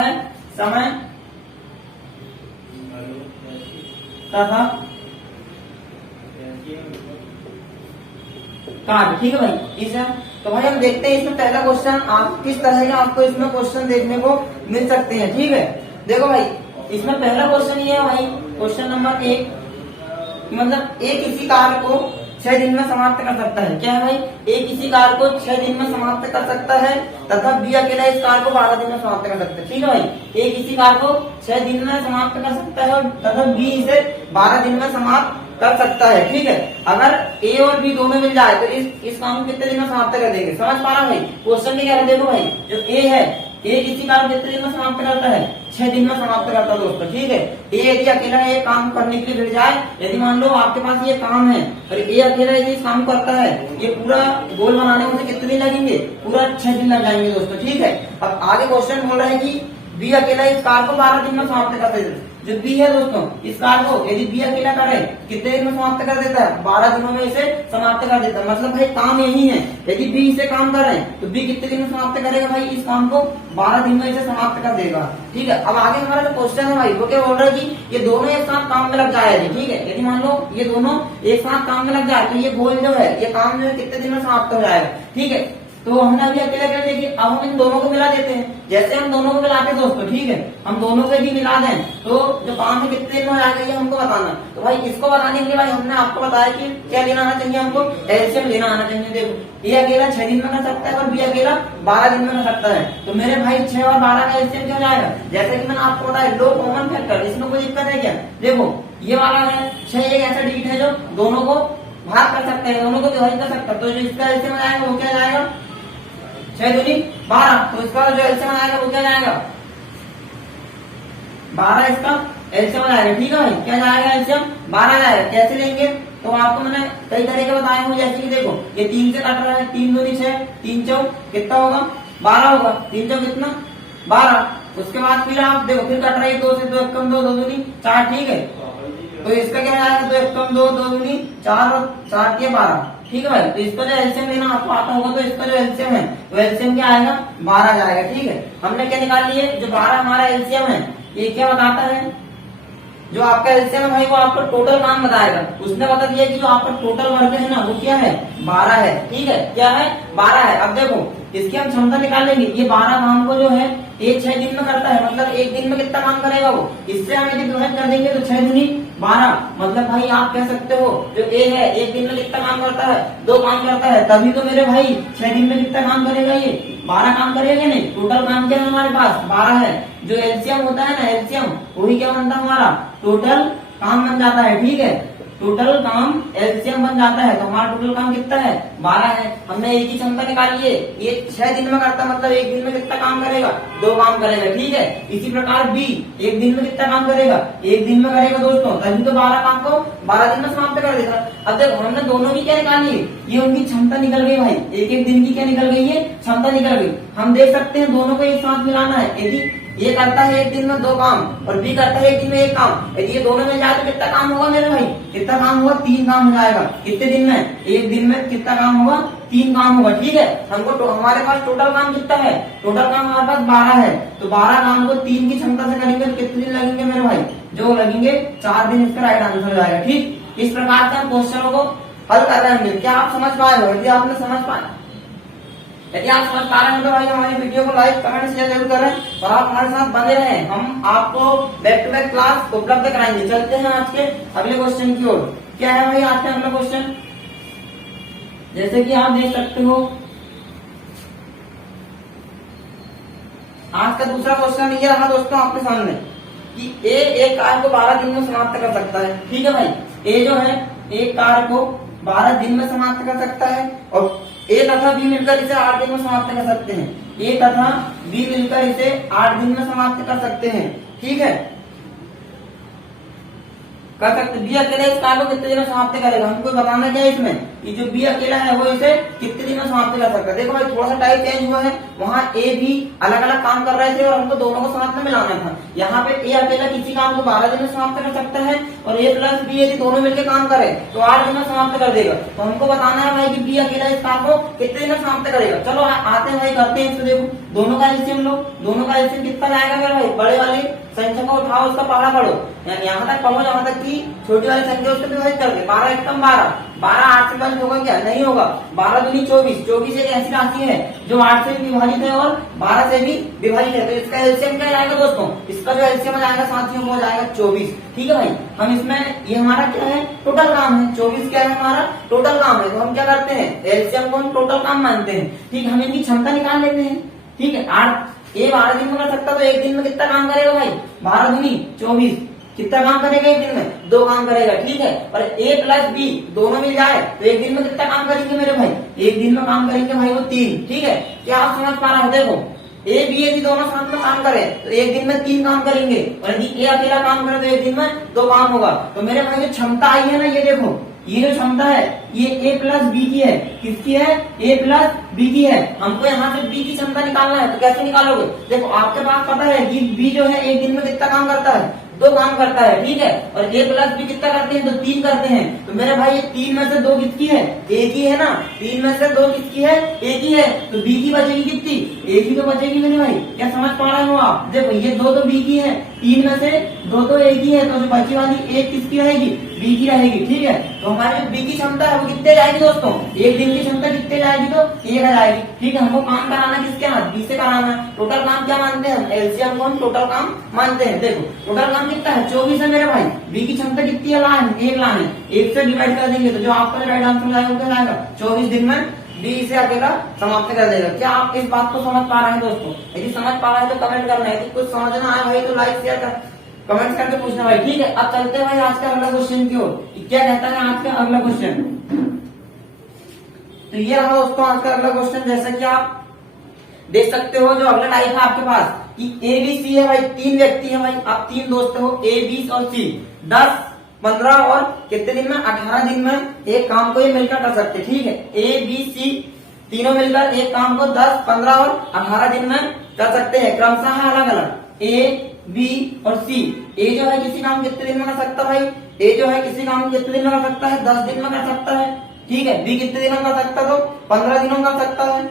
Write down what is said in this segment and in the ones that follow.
है समय तथा कार्य। ठीक है भाई। इसे तो भाई हम देखते हैं इसमें पहला क्वेश्चन आप किस तरह के आपको इसमें क्वेश्चन देखने को मिल सकते हैं। ठीक है, देखो भाई इसमें पहला क्वेश्चन ये है भाई, क्वेश्चन नंबर 1, मतलब एक इसी कार्य को 6 दिन में समाप्त कर सकता है। क्या है भाई, एक इसी कार्य को 6 दिन में समाप्त कर सकता है तथा बी अकेला इस कार्य को 12 दिन में समाप्त कर सकता है। ठीक है भाई, एक इसी कार्य को 6 दिन में समाप्त कर सकता है तथा बी इसे 12 दिन में समाप्त कर सकता है। ठीक है, अगर ए और बी दोनों मिल जाए तो इस काम को कितने दिन में समाप्त कर देंगे। समझ पा रहा भाई, क्वेश्चन में क्या है, देखो भाई जो ए है, ए किसी कार्य कितने दिन में समाप्त करता है, 6 दिन में समाप्त करता है दोस्तों। ठीक है, ए यदि अकेला एक काम करने के लिए भिड़ जाए, यदि मान लो आपके पास ये काम है और ए अकेला यदि इस काम करता है, ये पूरा गोल बनाने में कितने दिन लगेंगे, पूरा 6 दिन लग जाएंगे दोस्तों। ठीक है, अब आगे क्वेश्चन बोल रहा है कि बी अकेला इस कार्य को 12 दिन में समाप्त कर देता है। जो बी है दोस्तों, इस कार्य को यदि बी अकेला करे कितने दिन में समाप्त कर देता है, 12 दिनों में इसे समाप्त कर देता है। मतलब भाई काम यही है, यदि बी इसे काम कर रहे हैं तो बी कितने दिन में समाप्त करेगा भाई, इस काम को 12 दिन में इसे समाप्त कर देगा। ठीक है, अब आगे हमारा जो क्वेश्चन है भाई वो क्या बोल रहा है कि ये दोनों एक साथ काम में लग जाएगी। ठीक है, यदि मान लो ये दोनों एक साथ काम में लग जाए तो ये गोल जो है, ये काम जो है कितने दिन में समाप्त हो जाएगा। ठीक है, तो हमने अभी अकेला क्या देखिए, अब हम इन दोनों को मिला देते हैं। जैसे हम दोनों को मिलाते हैं दोस्तों, ठीक है, हम दोनों को यदि मिला दें तो जो काम है कितने दिन में हो जाएगा ये हमको बताना। तो भाई इसको बताने के लिए भाई हमने आपको बताया कि क्या लेना आना चाहिए, हमको एलसीएम लेना आना चाहिए। देखो ये अकेला 6 दिन में कर सकता है और बी अकेला 12 दिन में कर सकता है। तो मेरे भाई 6 और 12 का एलसीएम क्या हो जाएगा, जैसे कि मैंने आपको बताया लो कॉमन फैक्टर, इसमें कोई दिक्कत है क्या। देखो ये वाला है 6, एक ऐसा डिजिट है जो दोनों को भाग कर सकते हैं, दोनों को विभाजित कर सकता है। तो जो इसका एलसीएम आएगा वो क्या जाएगा, 6 दूनी 12। तो इसका जो एलसीएम आएगा वो क्या जाएगा, 12 इसका एलसीएम आएगा। ठीक है भाई, क्या जाएगा एलसीएम 12 जाएगा। कैसे लेंगे, तो आपको मैंने कई तरीके बताए हुए, जैसे कि देखो ये 3 से कट रहा है, 3 दूनी 6, 3 चौक कितना होगा 12 होगा, 3 चौक कितना 12। उसके बाद फिर आप देखो फिर कट रहा है 2 से 2 एक कम 2, 2 दूनी 4। ठीक है, तो इसका क्या आएगा 2 एक कम 2, 2 दूनी 4 और 4 के 12। ठीक है भाई, तो इसका जो एलसीएम लेना आपको आता होगा तो इसका जो एलसीएम है वो एलसीएम क्या आएगा 12 जाएगा। ठीक है, हमने क्या निकाल लिए, जो 12 हमारा एलसीएम है ये क्या बताता है, जो आपका एलसीएम है भाई वो आपको टोटल काम बताएगा। उसने बता दिया कि जो आपका टोटल वर्क है ना वो क्या है 12 है। ठीक है, क्या है 12 है। अब देखो इसकी हम क्षमता निकाल लेंगे, ये 12 काम को जो है ये 6 दिन में करता है, मतलब एक दिन में कितना काम करेगा वो, इससे हम यदि डिवाइड कर देंगे तो 6 दूनी 12। मतलब भाई आप कह सकते हो जो ए है एक दिन में कितना काम करता है, 2 काम करता है, तभी तो मेरे भाई 6 दिन में कितना काम करेगा, ये 12 काम करेगा। नहीं, टोटल काम क्या है हमारे पास 12 है। जो एलसीएम होता है ना, एलसीएम वही क्या बनता है हमारा टोटल काम बन जाता है। ठीक है, टोटल काम एलसीएम बन जाता है। तो हमारा टोटल काम कितना है 12 है। हमने एक ही क्षमता निकाली है, ये 6 दिन में करता है, मतलब एक दिन में कितना काम करेगा 2 काम करेगा। ठीक है, इसी प्रकार बी एक दिन में कितना काम करेगा, एक दिन में करेगा दोस्तों, तभी तो 12 काम को 12 दिन में समाप्त कर देगा। अब देखो हमने दोनों की क्या निकाली है, ये उनकी क्षमता निकल गई भाई, एक एक दिन की क्या निकल गई है, क्षमता निकल गई। हम देख सकते हैं दोनों को एक साथ मिलाना है, यदि ये करता है एक दिन में 2 काम और बी करता है एक दिन में 1 काम, यदि ये दोनों मिल जाए तो कितना काम होगा मेरे भाई, कितना काम होगा 3 काम हो जाएगा। कितने दिन में, एक दिन में कितना काम होगा 3 काम होगा। ठीक है, हमको हमारे पास टोटल काम कितना है, टोटल काम हमारे पास 12 है। तो 12 काम को 3 की क्षमता से करेंगे तो कितने दिन लगेंगे मेरे भाई, जो लगेंगे 4 दिन। इसका राइट आंसर हो जाएगा। ठीक, इस प्रकार से हम क्वेश्चनों को हल कर रहे हैं। क्या आप समझ पाए हो, यदि आपने समझ पाए, यदि आप समझ पा रहे हैं तो भाई हमारी वीडियो को लाइक कमेंट शेयर जरूर करें और आप हमारे साथ बने रहें। हम आपको बैक टू बैक क्लास उपलब्ध कराएंगे। चलते हैं आज के अगले क्वेश्चन की ओर। क्या है भाई आज का अगला क्वेश्चन, जैसे कि आप देख सकते हो आज का दूसरा क्वेश्चन ये रहा दोस्तों आपके सामने कि ए एक कार्य को 12 दिन में समाप्त कर सकता है। ठीक है भाई, ए जो है एक कार्य को 12 दिन में समाप्त कर सकता है और ए तथा बी मिलकर इसे 8 दिन में समाप्त कर सकते हैं। ए तथा बी मिलकर इसे 8 दिन में समाप्त कर सकते हैं। ठीक है, कर सकते। बी अकेला इस कार्य को कितने दिनों समाप्त करेगा, हमको बताना क्या है इसमें कि जो बी अकेला है वो इसे कितने दिनों समाप्त कर सकता है। देखो भाई थोड़ा सा टाइप चेंज हुआ है, वहाँ ए बी अलग अलग काम कर रहे थे और हमको दोनों को साथ में मिलाना था। यहाँ पे ए अकेला किसी काम को 12 दिन में समाप्त कर सकता है और ए प्लस बी यदि दोनों मिलकर काम करे तो 8 दिन में समाप्त कर देगा। तो हमको बताना है भाई कि बी अकेला इस काम को कितने दिन में समाप्त करेगा। चलो आते हैं भाई, करते हैं इसको। देखो दोनों का एलसीएम लो, दोनों का एलसीएम कितना जाएगा मेरे भाई, बड़े वाली संख्या को उठाओ, उसका पहाड़ा पढ़ो, यानी यहाँ तक पढ़ो जहाँ तक की छोटी वाली संख्या उसको विभाजित कर दे। 12 एकम 12, 12 8 से विभाजित होगा क्या, नहीं होगा। 12 दूनी 24, 24 एक ऐसी राशि है जो 8 से भी विभाजित है और 12 से भी विभाजित है। तो इसका एलसीएम क्या जाएगा दोस्तों, इसका जो एलसीएम जाएगा साथियों वो जाएगा 24। ठीक है भाई, हम इसमें ये हमारा क्या है, टोटल काम है। 24 क्या है हमारा, टोटल काम है। तो हम क्या करते हैं, एलसीएम को हम टोटल काम मानते हैं। ठीक है, हम इनकी क्षमता निकाल लेते हैं। ठीक है, 12 दिन में कर सकता तो एक दिन में कितना काम करेगा भाई, 12 दूनी 24, कितना काम करेगा एक दिन में, 2 काम करेगा। ठीक है, और ए प्लस बी दोनों मिल जाए तो एक दिन में कितना काम करेंगे मेरे भाई, एक दिन में काम करेंगे भाई वो 3। ठीक है, क्या आप समझ पा रहे हो। देखो ए बी यदि दोनों साथ में काम करें तो एक दिन में 3 काम करेंगे और यदि ए अकेला काम करे तो एक दिन में 2 काम होगा। तो मेरे भाई जो क्षमता आई है ना, ये देखो ये जो क्षमता है ये ए प्लस बी की है। किसकी है, ए प्लस बी की है। हमको यहाँ से बी की क्षमता निकालना है, तो कैसे निकालोगे। देखो आपके पास पता है कि बी जो है एक दिन में कितना काम करता है, 2 काम करता है। ठीक है, और ए प्लस बी कितना करते हैं, तो 3 करते हैं। तो मेरे भाई ये 3 में से 2 किसकी है, ए की है ना। 3 में से 2 किसकी है, ए की है। तो बी की बचेगी कितनी, ए की तो बचेगी मेरे भाई। क्या समझ पा रहे हो आप। देखो ये 2 तो बी की है, 3 में से 2 तो ए की है, तो जो बची वाली 1 किसकी रहेगी, बी की रहेगी। ठीक है, तो हमारी जो बी की क्षमता है वो कितने जाएगी दोस्तों, एक दिन की क्षमता कितने जाएगी, तो 1 आ जाएगी। ठीक है, हमको काम कराना किसके हाथ, बी से कराना है। टोटल काम क्या मानते हैं, एलसीएम को हम टोटल काम मानते हैं। देखो टोटल काम कितना है, 24 है मेरे भाई। बी की क्षमता कितनी है, लाइन 1 लाइन है, 1 से डिवाइड कर देंगे तो जो आपका राइट आंसर जाएगा वो क्या जाएगा, 24 दिन में बी से अकेला समाप्त कर देगा। क्या आप इस बात को समझ पा रहे हैं दोस्तों। यदि समझ पा रहे हैं तो कमेंट करना है, कुछ समझना आया भाई तो लाइक शेयर कर कमेंट्स करके पूछना भाई। ठीक है, अब चलते हैं भाई आज का अगला क्वेश्चन की ओर। क्या कहता है आज का अगला क्वेश्चन। तो ये रहा दोस्तों आज का अगला क्वेश्चन। जैसा कि आप देख सकते हो जो अगला टाइप है आपके पास कि ए बी सी है भाई, 3 व्यक्ति है भाई, आप 3 दोस्त हो ए बी और सी। 10 15 और कितने दिन में, 18 दिन में एक काम को ये मिलकर कर सकते। ठीक है, ए बी सी तीनों मिलकर एक काम को 10 15 और 18 दिन में कर सकते हैं, क्रमशः अलग अलग। ए बी और सी, ए जो है किसी काम कितने दिन में कर सकता है भाई, ए जो है किसी काम कितने दिन में कर सकता है, 10 दिन में कर सकता है। ठीक है, बी कितने दिनों में कर सकता है, तो 15 दिनों में कर सकता है।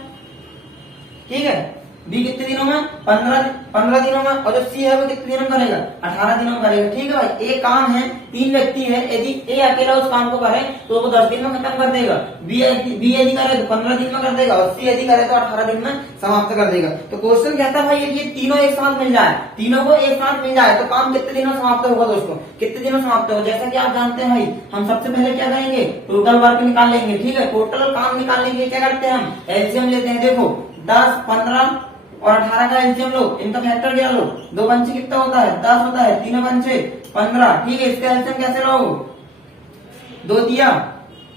ठीक है, बी कितने दिनों में, 15 दिनों में। और जो सी है वो कितने दिनों में करेगा, 18 दिनों में करेगा। ठीक है भाई, एक काम है, 3 व्यक्ति है, यदि ए अकेला उस काम को करे तो वो 10 दिन में खत्म कर देगा। बी यदि करे तो 15 दिन में कर देगा और सी यदि करे तो 18 दिन में समाप्त कर देगा। तो क्वेश्चन कहता है भाई ये तीनों एक साथ मिल जाए, तीनों को एक साथ मिल जाए तो काम कितने दिनों में समाप्त होगा दोस्तों, कितने दिनों में समाप्त होगा। जैसा कि आप जानते हैं भाई, हम सबसे पहले क्या करेंगे, टोटल वर्क निकाल लेंगे। ठीक है, टोटल काम निकालने के लिए क्या करते हैं, हम एलसीएम लेते हैं। देखो 10 15 और 18 का एलसीएम लो, इनका फैक्टर क्या लो, 2 पंचे कितना होता है, 10 होता है, 3 पंचे 15। ठीक है, इसका एलसीएम कैसे लो, 2 दिया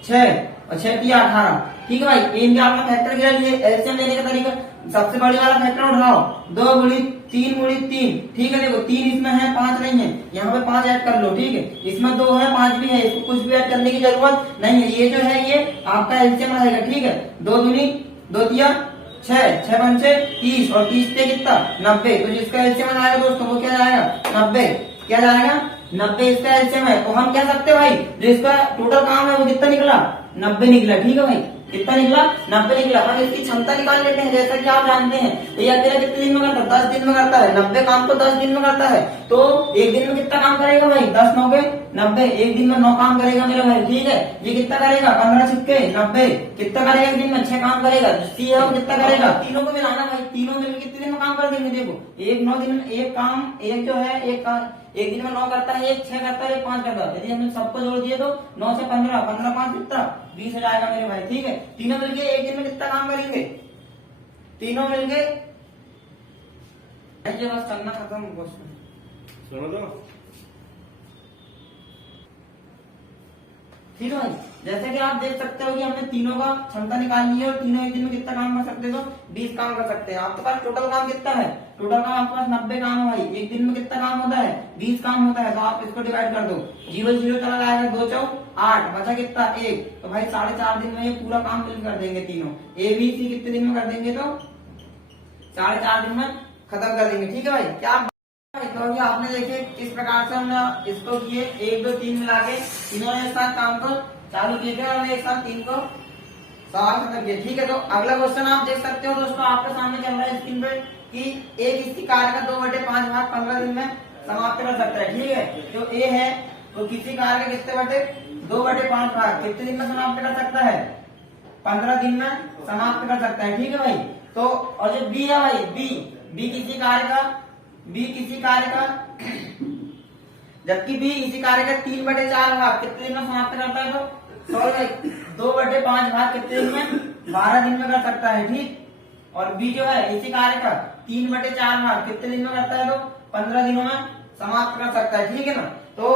6 और 6 दिया 18। ठीक है भाई, इनके आपका फैक्टर क्या लिए, एलसीएम लेने का तरीका, सबसे बड़ी वाला फैक्टर उठाओ, 2 गुणी 3 गुणी 3। ठीक है, देखो 3 इसमें है, 5 नहीं है, यहाँ पे 5 ऐड कर लो। ठीक है, इसमें 2 है 5 भी है, इसको कुछ भी ऐड करने की जरूरत नहीं है, ये जो है ये आपका एलसीएम रहेगा। ठीक है, 2 दूनी 2 दिया 6, 6 पंचे 30 और 30 पे कितना 90। तो जिसका एलसीएम आएगा दोस्तों वो क्या जाएगा, 90। क्या जाएगा, 90 इसका एलसीएम है। तो हम क्या सकते हैं भाई, जो इसका टोटल काम है वो कितना निकला, 90 निकला। ठीक है भाई, कितना निकला, 90 निकला। हम इसकी क्षमता निकाल लेते हैं। जैसा कि आप जानते हैं ये अकेला कितने दिन में करता है, 10 दिन में करता है। 90 काम तो 10 दिन में करता है, तो एक दिन में कितना काम करेगा भाई, 10 9 के 90, एक दिन में 9 काम करेगा मेरे भाई। ठीक है, ये कितना करेगा, 15 छिक्के 90, कितना करेगा एक दिन में, 6 काम करेगा। सी है वो कितना करेगा, तीनों को मिलाना भाई, तीनों मिलकर कितने दिन में काम कर देंगे। देखो एक 9 दिन में एक काम, एक जो है एक काम एक दिन में 9 करता है, एक 6 करता है, एक 5 करता है। यदि हमने सबको जोड़ दिए तो 9 से 15 15 5 कितना 20 हो जाएगा मेरे भाई। ठीक है, तीनों मिलके एक दिन में कितना काम करेंगे, तीनों मिलके बस करना खत्म क्वेश्चन। सुनो तो ठीक है भाई। जैसे कि आप देख सकते हो कि हमने तीनों का क्षमता निकाल ली है और तीनों एक दिन में कितना काम कर सकते हैं, तो 20 काम कर सकते हैं। आपके पास टोटल काम कितना है, टोटल काम आपके पास 90 काम है भाई। एक दिन में कितना काम होता है, 20 काम होता है। तो आप इसको डिवाइड कर दो, 0 0 चला जाएगा, 2 चौ 8, बचा कितना 1। तो भाई 4.5 दिन में ये पूरा काम फिल कर देंगे तीनों। ए बी सी कितने दिन में कर देंगे, तो 4.5 दिन में खत्म कर देंगे। ठीक है भाई, क्या तो अभी आपने देखे किस प्रकार से हमने इसको किए, 1 2 3 मिला के तीनों ने एक साथ काम को चालू किए और हमने एक साथ 3 को सवाल खत्म किया। ठीक है, तो अगला क्वेश्चन आप देख सकते हो दोस्तों, आपके सामने चल रहा है स्क्रीन पे कि एक इसी कार्य का 2/5 भाग 15 दिन में समाप्त कर सकता है। ठीक है, जो ए है तो किसी कार्य के कितने बटे 2/5 भाग कितने दिन में समाप्त कर सकता है, 15 दिन में समाप्त कर सकता है। ठीक है भाई, तो और जो बी है भाई, बी किसी कार्य का जबकि बी इसी कार्य का 3/4 भाग कितने दिन में समाप्त करता है, तो सॉरी भाई 2/5 भाग कितने दिन में, 12 दिन में कर सकता है। ठीक, और बी जो है इसी कार्य का 3/4 भाग कितने दिन में करता है, तो 15 दिनों में समाप्त कर सकता है। ठीक है ना, तो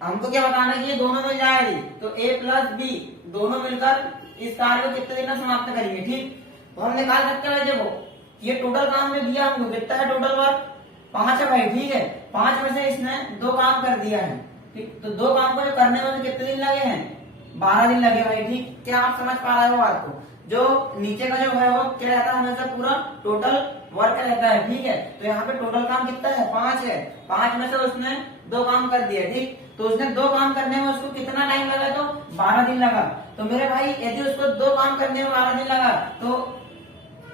हमको क्या बताना है कि ये दोनों मिल जाएगी, तो ए प्लस बी दोनों मिलकर इस कार्य को कितने दिन में समाप्त करेंगे। ठीक, तो हम निकाल सकते हैं, देखो ये टोटल काम में दिया हमको कितना है, टोटल वर्क 5 है भाई। ठीक है, 5 में से इसने 2 काम कर दिया है। ठीक, तो 2 काम को जो करने में कितने दिन लगे हैं, 12 दिन लगे भाई। ठीक, क्या आप समझ पा रहे हो बात को, जो नीचे का जो है वो क्या रहता है, हमेशा पूरा टोटल वर्क रहता है। ठीक है, तो यहाँ पे टोटल काम कितना है, 5 है। 5 में से उसने 2 काम कर दिया। ठीक, तो उसने 2 काम करने में उसको कितना टाइम लगा, तो 12 दिन लगा। तो मेरे भाई यदि उसको 2 काम करने में 12 दिन लगा, तो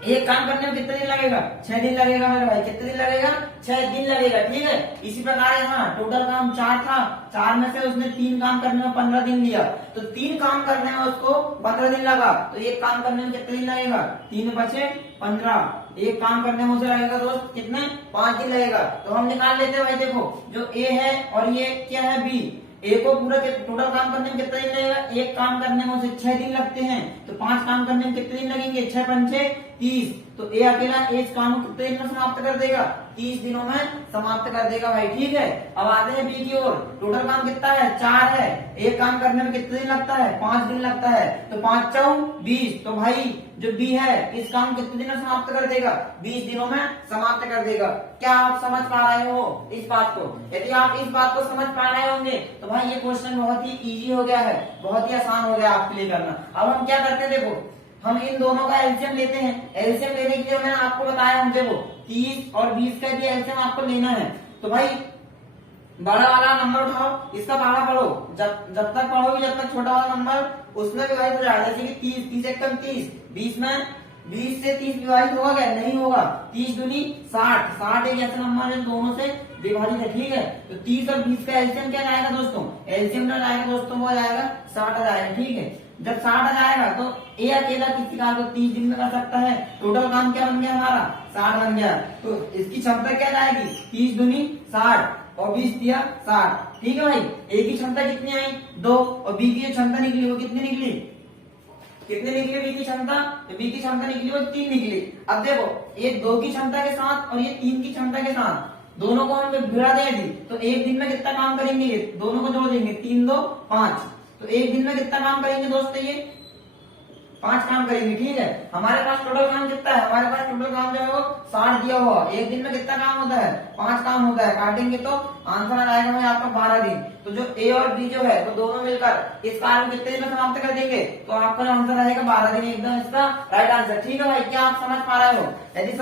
एक काम करने में कितने दिन लगेगा, 6 दिन लगेगा मेरे भाई। कितने दिन लगेगा, 6 दिन लगेगा। ठीक है, इसी प्रकार यहाँ टोटल काम 4 था, 4 में से उसने 3 काम करने में 15 दिन लिया, तो 3 काम करने में उसको 15 दिन लगा। तो एक काम करने में कितने दिन लगेगा, 3 बचे 15, एक काम करने में उसे लगेगा दोस्त कितने, 5 दिन लगेगा। तो हम निकाल लेते हैं भाई, देखो जो ए है और ये क्या है बी, ए को पूरा टोटल काम करने में कितना दिन लगेगा, एक काम करने में उसे 6 दिन लगते हैं, तो 5 काम करने में कितने दिन लगेंगे, 6 पंचे 30। तो ए अकेला इस काम को कितने दिन में समाप्त कर देगा, 30 दिनों में समाप्त कर देगा भाई। ठीक है, अब आते हैं बी की ओर। टोटल काम कितना है, 4 है, एक काम करने में कितने दिन लगता है, 5 दिन लगता है, तो 5 चौ 20। तो भाई जो बी है इस काम को कितने दिन में समाप्त कर देगा, 20 दिनों में समाप्त कर देगा। क्या आप समझ पा रहे हो इस बात को, यदि आप इस बात को समझ पा रहे होंगे तो भाई ये क्वेश्चन बहुत ही इजी हो गया है, बहुत ही आसान हो गया आपके लिए करना। अब हम क्या करते हैं, देखो हम इन दोनों का एलसीएम लेते हैं। एलसीएम लेने के लिए मैंने आपको बताया, मुझे वो 30 और 20 का भी एलसीएम आपको लेना है। तो भाई बड़ा वाला नंबर उठाओ, इसका बड़ा पढ़ो, जब तक पढ़ोगे जब तक छोटा वाला नंबर उसमें विभाजित हो जाएगा। जैसे कि 30 एक कम 30, 20 में 20 से 30 विभाजित होगा क्या, नहीं होगा। 30 दूनी 60, 60 एक ऐसा नंबर है दोनों से विभाजित है। ठीक है, तो 30 और 20 का एलसीएम क्या जाएगा दोस्तों, एलसीएम जो जाएगा दोस्तों वो जाएगा 60 आ जाएगा। ठीक है, जब 60 आ जाएगा तो ए अकेला किसी काम को 30 दिन में कर सकता है। टोटल काम क्या बन गया हमारा, 60 बन गया। तो इसकी क्षमता क्या जाएगी, 30 दूनी 60 और 20 दिया 60। ठीक है भाई, ए की क्षमता कितनी आई, 2, और बी की क्षमता निकली वो कितनी निकली, कितने निकली बी की क्षमता, तो बी की क्षमता निकली वो 3 निकली। अब देखो ये 2 की क्षमता के साथ और ये 3 की क्षमता के साथ दोनों को हम भिड़ा देंगे, तो एक दिन में कितना काम करेंगे, दोनों को जोड़ देंगे, 3 2 5। तो एक दिन में कितना काम करेंगे दोस्तों, ये 5 काम करेंगे। ठीक है, हमारे पास टोटल काम कितना है, हमारे पास टोटल काम जो है वो 60 दिया हुआ। एक दिन में कितना काम होता है, 5 काम होता है। काटेंगे तो आंसर आ जाएगा भाई आपका 12 दिन। तो जो ए और बी जो है वो दोनों मिलकर इस कार्य को कितने दिन में समाप्त कर देंगे, तो आपका आंसर आएगा 12 दिन, एकदम इसका राइट आंसर। ठीक है भाई, क्या आप समझ पा रहे हो, यदि